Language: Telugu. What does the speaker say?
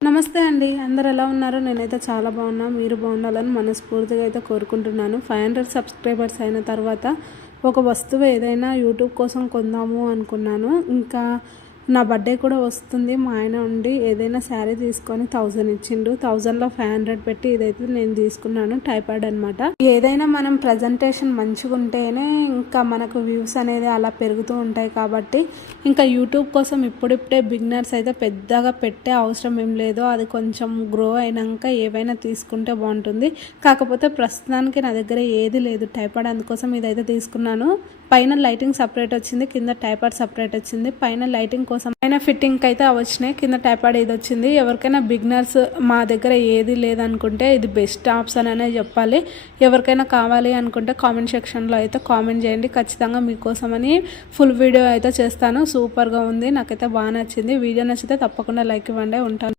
నమస్తే అండి. అందరూ ఎలా ఉన్నారు? నేనైతే చాలా బాగున్నా. మీరు బాగుండాలని మనస్ఫూర్తిగా అయితే కోరుకుంటున్నాను. 500 సబ్స్క్రైబర్స్ అయిన తర్వాత ఒక వస్తువు ఏదైనా యూట్యూబ్ కోసం కొందాము అనుకున్నాను. ఇంకా నా బర్త్డే కూడా వస్తుంది. మా ఆయన ఉండి ఏదైనా శారీ తీసుకొని 1000 ఇచ్చిండు. 1000లో 500 పెట్టి ఇదైతే నేను తీసుకున్నాను. టైపాడ్ అనమాట. ఏదైనా మనం ప్రజెంటేషన్ మంచిగా ఉంటేనే ఇంకా మనకు వ్యూస్ అనేది అలా పెరుగుతూ ఉంటాయి. కాబట్టి ఇంకా యూట్యూబ్ కోసం ఇప్పుడిప్పుడే బిగినర్స్ అయితే పెద్దగా పెట్టే అవసరం ఏం లేదు. అది కొంచెం గ్రో అయినాక ఏవైనా తీసుకుంటే బాగుంటుంది. కాకపోతే ప్రస్తుతానికి నా దగ్గర ఏది లేదు టైపాడ్, అందుకోసం ఇదైతే తీసుకున్నాను. పైన లైటింగ్ సపరేట్ వచ్చింది, కింద టైపాడ్ సపరేట్ వచ్చింది. పైన లైటింగ్ కోసం పైన ఫిట్టింగ్ అయితే వచ్చినాయి, కింద టైపాడ్ ఇది వచ్చింది. ఎవరికైనా బిగినర్స్ మా దగ్గర ఏది లేదనుకుంటే ఇది బెస్ట్ ఆప్షన్ అనే చెప్పాలి. ఎవరికైనా కావాలి అనుకుంటే కామెంట్ సెక్షన్లో అయితే కామెంట్ చేయండి. ఖచ్చితంగా మీకోసమని ఫుల్ వీడియో అయితే చేస్తాను. సూపర్గా ఉంది, నాకైతే బాగా నచ్చింది. వీడియో నచ్చితే తప్పకుండా లైక్ ఇవ్వండి. ఉంటాను.